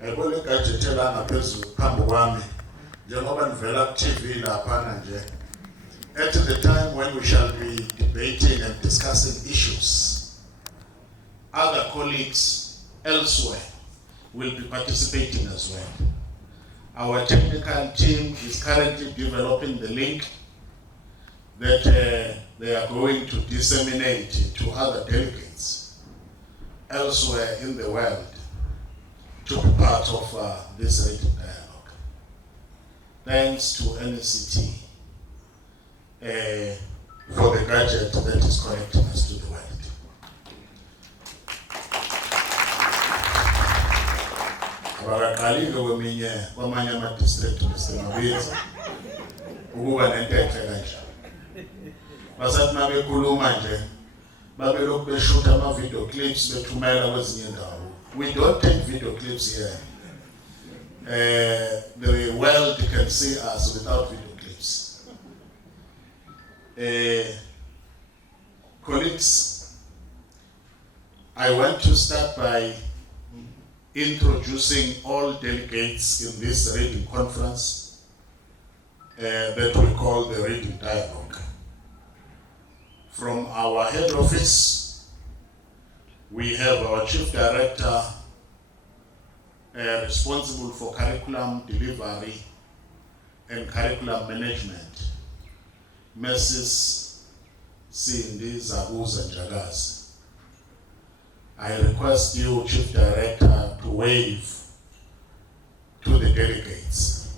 Kule gadget elanga phezulu phambi kwami njengoba nivela ku-TV laphana nje. At the time when we shall be debating and discussing issues, other colleagues elsewhere will be participating as well. Our technical team is currently developing the link that they are going to disseminate to other delegates elsewhere in the world to be part of this written dialogue. Thanks to NCT for the gadget that is connecting us to the world. Abakaqali kweminye kwamanye ama-district Mr. Mabinza ukuba nentethe kanje. Basathi mabekhuluma nje babelokhu beshuta ama-video clips bethumela kwezinye indawo. We don't take video clips here. The world can see us without video clips. Colleagues, I want to start by introducing all delegates in this reading conference that we call the reading dialogue. From our head office, we have our chief director responsible for curriculum delivery and curriculum management, Mrs. Cindy Zabuza Njagazi. I request you, Chief Director, to wave to the delegates.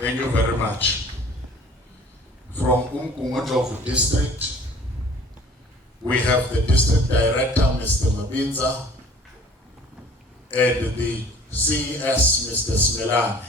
Thank you very much. From uMkhanyakude district, we have the district director, Mr. Mabinza, and the CES, Mr. Smelane.